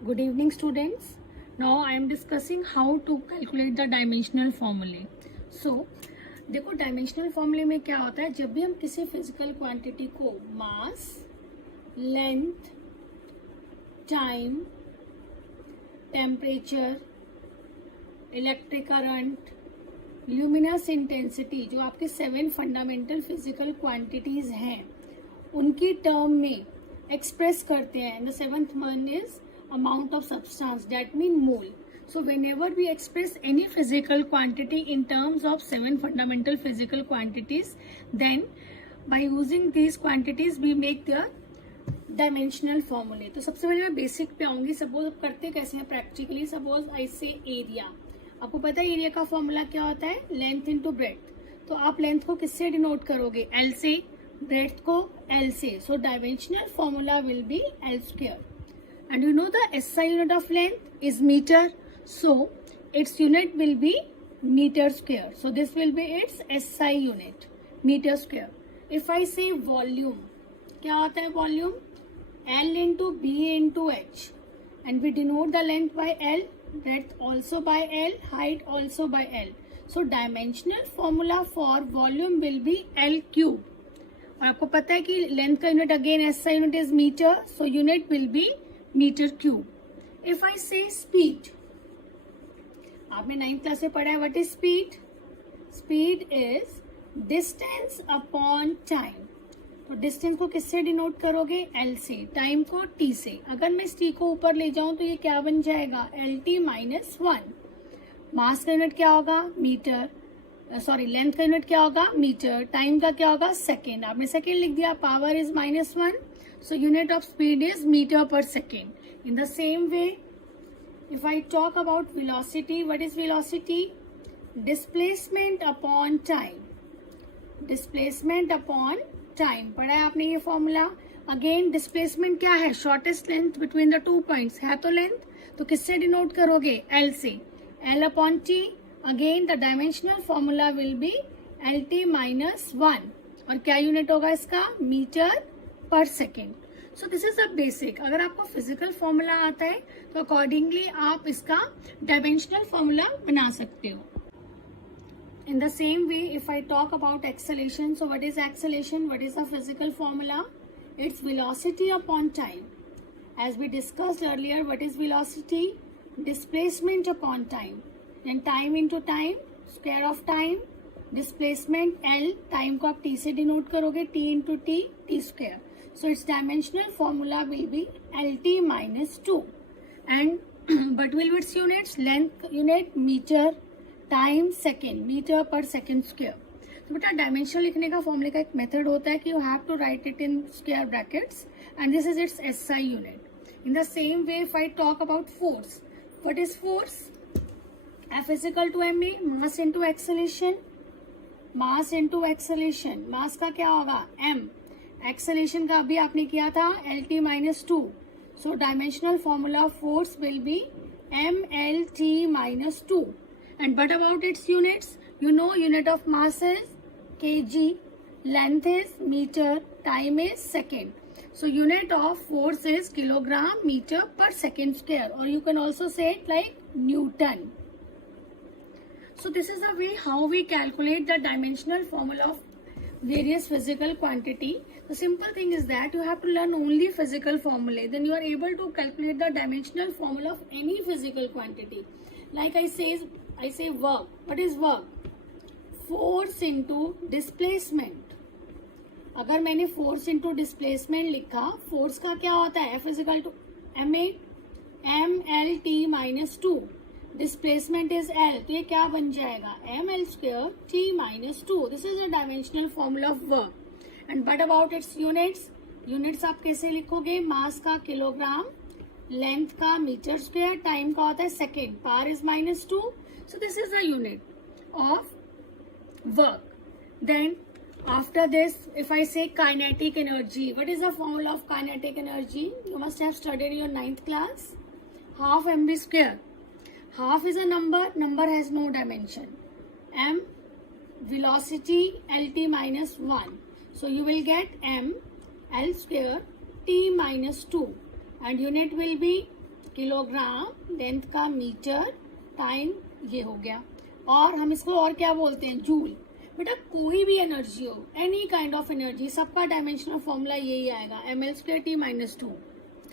Good evening, students. Now I am discussing how to calculate the dimensional formulae. So, देखो dimensional फॉर्मूले में क्या होता है, जब भी हम किसी फिजिकल क्वांटिटी को mass, length, time, temperature, electric current, luminous intensity, जो आपके 7 फंडामेंटल फिजिकल क्वांटिटीज हैं, उनकी टर्म में एक्सप्रेस करते हैं. And the 7th one is amount of substance, that mean mole. So whenever we express any physical quantity in terms of 7 fundamental physical quantities, then by using these quantities we make their dimensional formulae. तो सबसे पहले मैं basic पे आऊंगी. Suppose करते कैसे हैं practically. Suppose I से एरिया. आपको पता है एरिया का फॉर्मूला क्या होता है, लेंथ इंटू ब्रेथ. तो आप लेंथ को किससे डिनोट करोगे, एल से, ब्रेथ को एल से. So dimensional formula will be L square. And you know the SI unit of length is meter, so its unit will be meter square. So this will be its SI unit, meter square. If I say volume, क्या होता है volume? L into B into H, and we denote the length by L, breadth also by L, height also by L. So dimensional formula for volume will be L cube. और आपको पता है कि length का unit again SI unit is meter, so unit will be meter cube. If I say speed, आपने 9th class में पढ़ा है what is speed. Speed is distance upon time. तो डिस्टेंस को किससे डिनोट करोगे, एल से, टाइम को टी से. अगर मैं इस टी को ऊपर ले जाऊं तो ये क्या बन जाएगा, एल टी माइनस 1. मास का यूनिट क्या होगा, मीटर, सॉरी लेंथ का यूनिट क्या होगा, मीटर. टाइम का क्या होगा, सेकेंड. आपने सेकेंड लिख दिया, power is -1. So unit of speed is meter per second. In the same way, if I talk about velocity, what is velocity? Displacement upon time. Displacement upon time. पढ़ा है आपने ये फॉर्मूला. अगेन डिस्प्लेसमेंट क्या है, shortest length between the 2 points है. तो length तो किससे डिनोट करोगे, एल से, L upon T. Again the dimensional formula will be L T minus 1. और क्या यूनिट होगा इसका, metre per second. So this is the basic. अगर आपको फिजिकल फॉर्मूला आता है तो अकॉर्डिंगली आप इसका डायमेंशनल फॉर्मूला बना सकते हो. In the same way if I talk about acceleration, so what is acceleration, what is the physical formula, it's velocity upon time. As we discussed earlier, what is velocity, displacement upon time. Then time into time, square of time, displacement L, time को आप T से denote करोगे, T into T, T square. So its dimensional formula will be LT minus 2. And but will be its units, length unit meter, time second, meter per second square. तो बेटा dimension लिखने का फॉर्मूले का एक method होता है कि you have to write it in square brackets and this is its SI unit. In the same way if I talk about force, what is force, F is equal to ma, mass into acceleration. Mass into acceleration, mass का क्या होगा, m. Acceleration का अभी आपने किया था L T minus 2. So dimensional formula force will be M L T minus 2. And but about its units, you know unit of mass is kg, length is meter, time is second. So unit of force is kilogram meter per second square, और you can also say it like newton. So this is the way how we calculate the dimensional formula of various physical quantity. The simple thing is that you have to learn only physical formulae, then you are able to calculate the dimensional formula of any physical quantity. Like I say work. What is work? Force into displacement. अगर मैंने force into displacement लिखा, force का क्या होता है, F is equal to ma, mlt minus 2. Displacement is L, तो ये क्या बन जाएगा, M L square T minus 2. This is the dimensional formula of work. And but about its units, units आप कैसे लिखोगे, मास का किलोग्राम, लेंथ का मीटर स्क्वायर, टाइम का होता है second, power is -2. So this is the unit of work. Then after this if I say kinetic energy, what is the formula of kinetic energy, you must have studied in your 9th class. Half mv square. Half is a number has no dimension. M, velocity LT minus 1. So you will get M L square T minus 2. And unit will be kilogram, length का metre, time ये हो गया। और हम इसको और क्या बोलते हैं, जूल। बेटा कोई भी एनर्जी हो, एनी काइंड ऑफ एनर्जी, सबका डायमेंशनल फॉर्मूला यही आएगा, ml² T-2।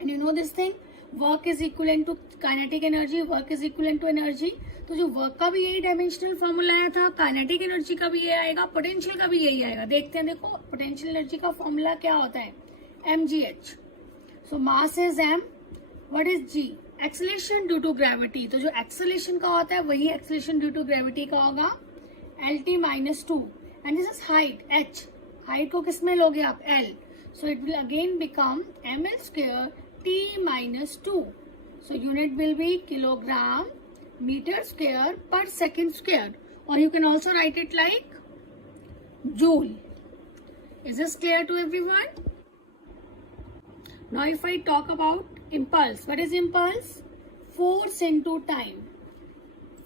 And you know this thing, work is equal to kinetic energy, work is equal to energy. तो जो वर्क का भी यही डायमेंशनल फॉर्मूला आया था, काइनेटिक एनर्जी का भी ये आएगा, पोटेंशियल का भी यही आएगा। देखते हैं, देखो पोटेंशियल एनर्जी का फॉर्मूला क्या होता है, mgh। So mass is m, what is g, acceleration due to gravity. तो जो एक्सेलरेशन का होता है वही एक्सेलरेशन ड्यू टू ग्रेविटी का होगा, LT-2। And this is height, h। Height को किसमें लोगे आप, l। So it will again become ml² T-2। So unit will be kilogram meter square per second square, or you can also write it like joule. Is this clear to everyone? Now if I talk about impulse, what is impulse? Force into time.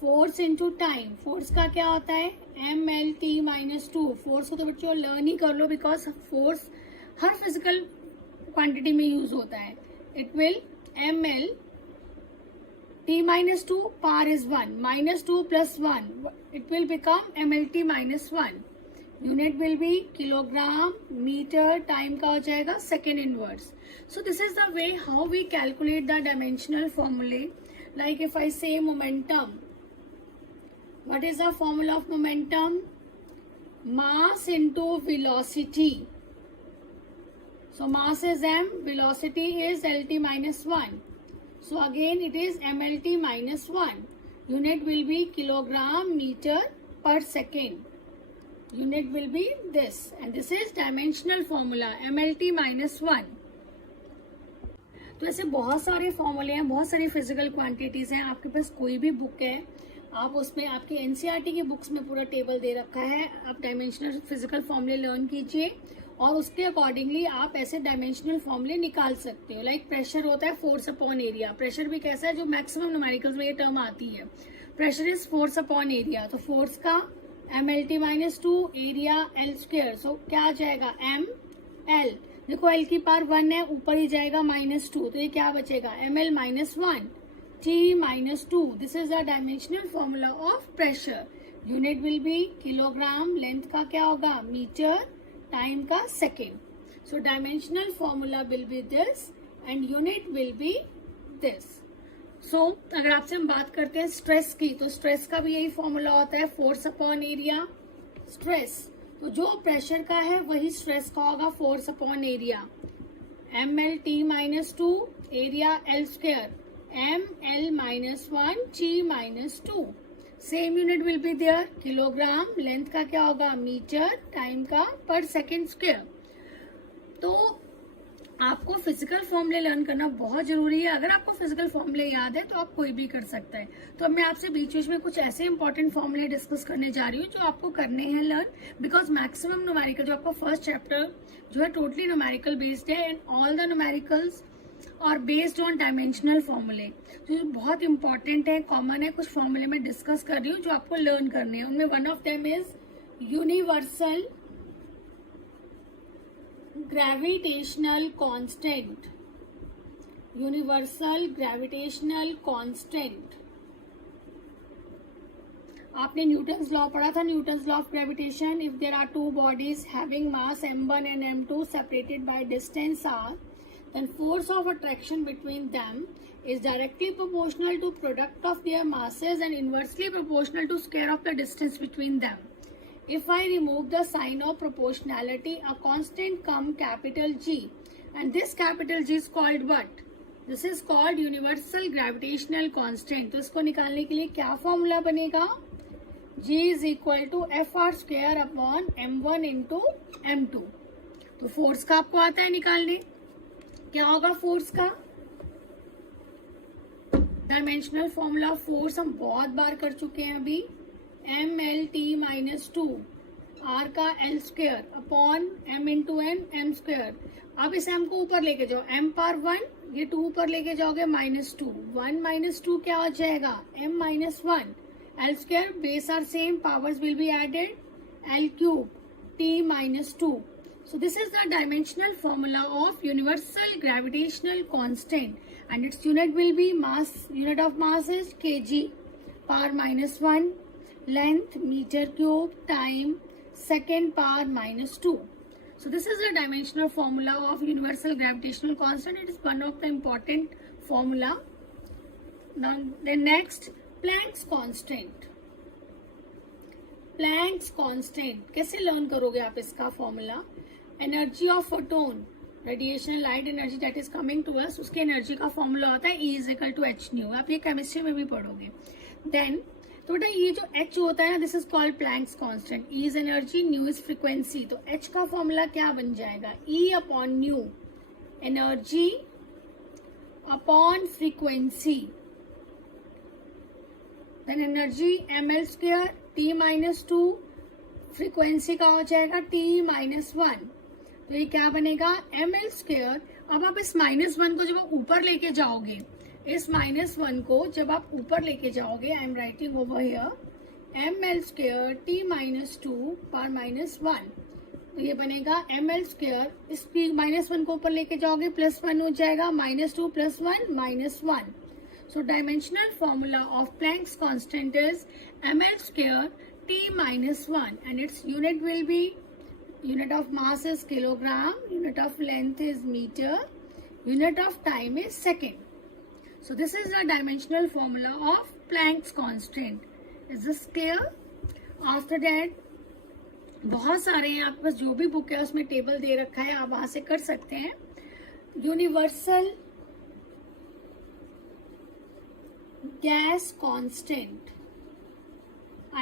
Force into time. Force का क्या होता है, ml/T-2। Force को तो बच्चों learn ही कर लो, बिकॉज फोर्स हर फिजिकल क्वांटिटी में यूज होता है। It will ml/T-2, power is 1, -2 + 1, it will become mlt-1। Unit will be kilogram, meter, time का हो जाएगा second inverse। So this is the way how we calculate the dimensional formulae. Like if I say momentum, what is the formula of momentum? Mass into velocity. So mass is m, velocity is lt-1. So again it is mlt-1. Unit will be kilogram meter per second. Unit will be this, and this is dimensional formula, mlt-1। तो ऐसे बहुत सारे फॉर्मूले हैं, बहुत सारी physical quantities हैं। आपके पास कोई भी बुक है, आप उसमें आपकी एनसीईआरटी की बुक्स में पूरा टेबल दे रखा है, आप डायमेंशनल फिजिकल फॉर्मूले लर्न कीजिए और उसके अकॉर्डिंगली आप ऐसे डायमेंशनल फॉर्मूले निकाल सकते हो। लाइक प्रेशर होता है फोर्स अपॉन एरिया, प्रेशर भी कैसा है, जो मैक्सिमम न्यूमेरिकल्स में ये टर्म आती है, pressure is force upon area. तो फोर्स का mlt-2, एरिया l²। सो क्या आ जाएगा, ml। देखो l की पावर 1 है, ऊपर ही जाएगा -2, तो ये क्या बचेगा, ml-1 T-2। This is the dimensional formula of pressure. Unit will be kilogram, length का क्या होगा, मीटर, टाइम का second. So dimensional formula will be this and unit will be this. सो अगर आपसे हम बात करते हैं स्ट्रेस की, तो स्ट्रेस का भी यही फॉर्मूला होता है, फोर्स अपॉन एरिया। स्ट्रेस तो जो प्रेशर का है वही स्ट्रेस का होगा, force upon area. ml/T-2, area l², ml-1 T-2। Same unit will be there, kilogram, length का क्या होगा, मीटर, टाइम का पर सेकेंड स्क्वायर। तो आपको फिजिकल फॉर्मूले लर्न करना बहुत जरूरी है। अगर आपको फिजिकल फॉर्मूले याद है तो आप कोई भी कर सकता है। तो अब मैं आपसे बीच बीच में कुछ ऐसे इंपॉर्टेंट फॉर्मूले डिस्कस करने जा रही हूँ जो आपको करने हैं लर्न, बिकॉज मैक्सिमम न्यूमेरिकल जो आपका फर्स्ट चैप्टर जो है टोटली न्यूमेरिकल बेस्ड है, एंड ऑल द न्यूमेरिकल्स और बेस्ड ऑन डायमेंशनल फॉर्मूले, जो बहुत इंपॉर्टेंट है, कॉमन है। कुछ फॉर्मूले में डिस्कस कर रही हूँ जो आपको लर्न करने हैं। उनमें one of them is universal gravitational constant. Universal gravitational constant, आपने न्यूटन्स लॉ पढ़ा था, Newton's law of gravitation. If there are two bodies having mass m1 and m2 separated by distance r, then force of attraction between them is directly proportional to product of their masses and inversely proportional to square of the distance between them. If I remove the sign of proportionality, a constant come capital G, and this capital G is called what? This is called universal gravitational constant. तो इसको निकालने के लिए क्या formula बनेगा, G is equal to FR square upon m1 into m2। तो force का आपको आता है निकालने, क्या होगा फोर्स का, डायमेंशनल फॉर्मूला फोर्स हम बहुत बार कर चुके हैं अभी, mlt-2, r का l² upon m into n m²। अब इस m को ऊपर लेके जाओ, m पावर 1, ये 2 ऊपर लेके जाओगे -2, 1 - 2 क्या हो जाएगा, m-1, l², base are same, powers will be added, l³ T-2। So this is the dimensional formula of universal gravitational constant. and its unit will be mass. Unit of mass is kg power -1, length meter cube, time second power -2. So this is the dimensional formula of universal gravitational constant. It is one of the important formula. Now the next, Planck's constant. Planck's constant कैसे learn करोगे आप इसका formula? Energy of photon, radiation light energy that is coming to us, उसके energy का formula होता है E = h new. आप ये केमिस्ट्री में भी पढ़ोगे. देन तो बेटा ये जो h होता है ना, this is called Planck's constant. E is energy, nu is frequency. तो h का फॉर्मूला क्या बन जाएगा? E/न्यू, energy upon frequency. Then energy ml², T-2, frequency का हो जाएगा T-1. तो ये क्या बनेगा? ml². अब आप इस -1 को जब आप ऊपर लेके जाओगे, इस -1 को जब आप ऊपर लेके जाओगे, I am writing over here ml² T-2 पर -1. तो ये बनेगा ml². इस -1 को ऊपर लेके जाओगे, +1 हो जाएगा, -2 + 1 -1. So dimensional formula of Planck's constant is ml² T-1, and its unit will be, unit of mass is kilogram, unit of length is meter, unit of time is second. So this is the dimensional formula of Planck's constant. Is this clear? After that, बहुत सारे हैं आपके पास, जो भी book है उसमें table दे रखा है, आप वहां से कर सकते हैं. Universal gas constant,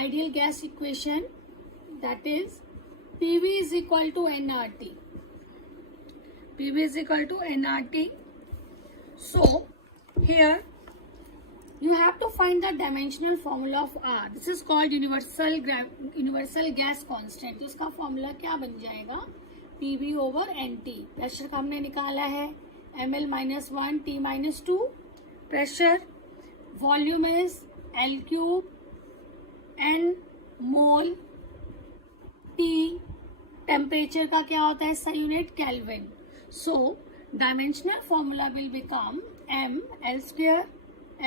ideal gas equation, that is PV is equal to nRT. PV is equal to nRT. So here you have to find the dimensional formula of R. This is called universal gas constant. तो इसका formula क्या बन जाएगा? PV/NT. Pressure का हमने निकाला है ml-1 T-2. Pressure, volume is L³ N mole, T temperature का क्या होता है इसका unit? Kelvin. So dimensional formula will become ml²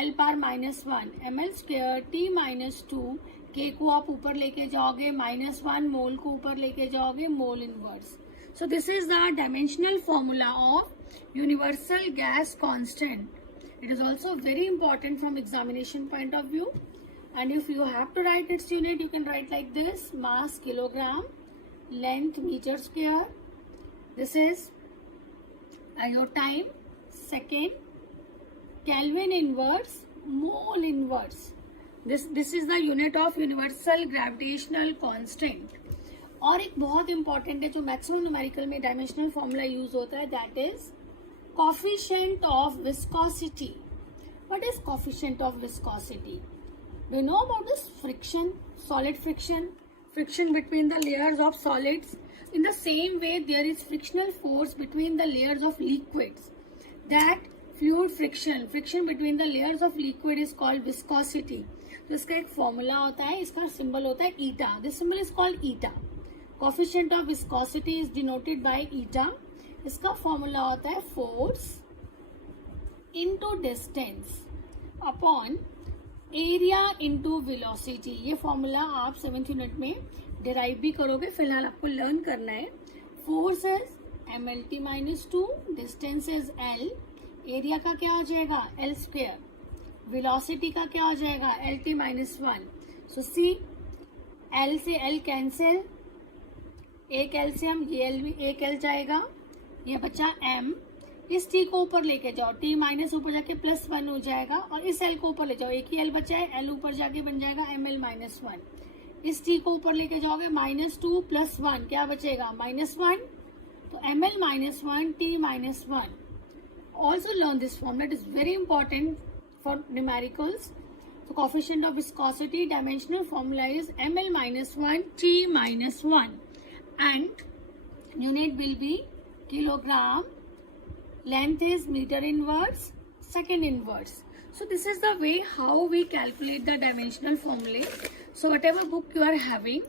L⁻⁻1 ml² T-2. K को आप ऊपर लेके जाओगे, -1, मोल को ऊपर लेके जाओगे, mole inverse. So this is the dimensional formula of universal gas constant. It is also very important from examination point of view, and if you have to write its unit, you can write like this: mass kilogram, length meter². This is your time second, Kelvin inverse, mole inverse. This is the unit of universal gravitational constant. और एक बहुत important है जो maximum numerical में dimensional formula use होता है, that is coefficient of viscosity. What is coefficient of viscosity? Do you know about this? Friction, solid friction between the layers of solids. In the same way, there is frictional force between the layers of liquids. That fluid friction between the layers of liquid is called viscosity. तो इसका एक formula होता है, इसका symbol होता है eta. This symbol is called eta. Coefficient of viscosity is denoted by eta. इसका formula होता है force into distance upon area into velocity. ये फॉर्मूला आप 7th यूनिट में डिराइव भी करोगे, फिलहाल आपको लर्न करना है. Force is mlt-2, distance is l, area का क्या हो जाएगा? L², वेलोसिटी का क्या हो जाएगा? lt-1. सो सी l से l कैंसिल, एक l से हम ये l भी, एक l जाएगा, ये बचा m. इस t को ऊपर लेके जाओ, t माइनस ऊपर जाके +1 हो जाएगा, और इस l को ऊपर ले जाओ, एक ही l बचा है, l ऊपर जाके बन जाएगा ml-1. इस t को ऊपर लेके जाओगे, -2 + 1 क्या बचेगा? -1. तो ml-1 t-1. Also learn this formula. It is very important for numericals. So coefficient of viscosity dimensional formula is ml-1 t-1, and unit will be kilogram, length is meter inverse, second inverse. So this is the way how we calculate the dimensional formulae. So whatever book you are having,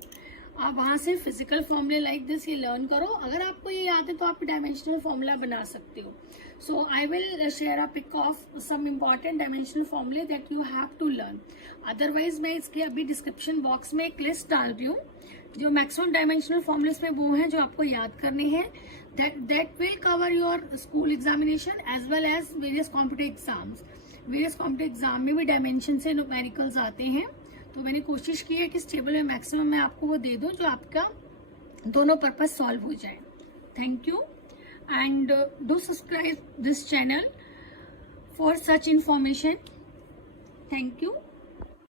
आप वहां से physical फॉर्मूले like this ये learn करो। अगर आपको ये याद है तो आप डायमेंशनल फॉर्मूला बना सकते हो। So I will share a pic of some important dimensional फॉर्मूले that you have to learn. Otherwise मैं इसके अभी डिस्क्रिप्शन बॉक्स में एक लिस्ट डाल रही हूँ जो मैक्सिमम डायमेंशनल फॉर्मूलेस में वो हैं जो आपको याद करने हैं। that will cover your school examination as well as various competitive exams। various competitive exam में भी डायमेंशन से न्यूमेरिकल्स आते हैं, तो मैंने कोशिश की है कि इस टेबल में मैक्सिमम मैं आपको वो दे दूं जो आपका दोनों पर्पज सॉल्व हो जाए। Thank you and do subscribe this channel for such information. Thank you.